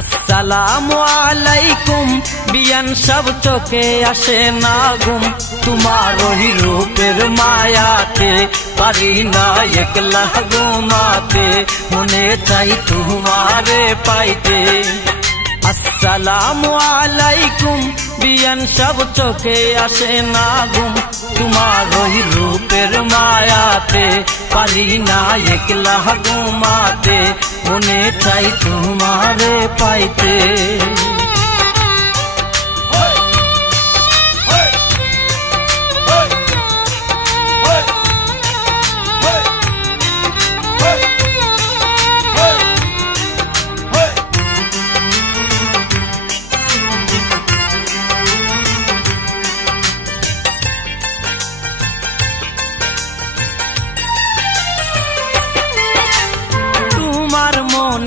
আসসালামু আলাইকুম বিয়ান সব চোখে আসে না ঘুম তোমার ওই রূপের মায়াতে পারি না একলা ঘুমাতে মনে চাই তোমারে পাইতে আসসালামু আলাইকুম বিয়ান সব চোখে আসে না ঘুম তোমার ওই রূপের মায়াতে পারি না একলা ঘুমাতে মনে চাই তোমারে পাইতে।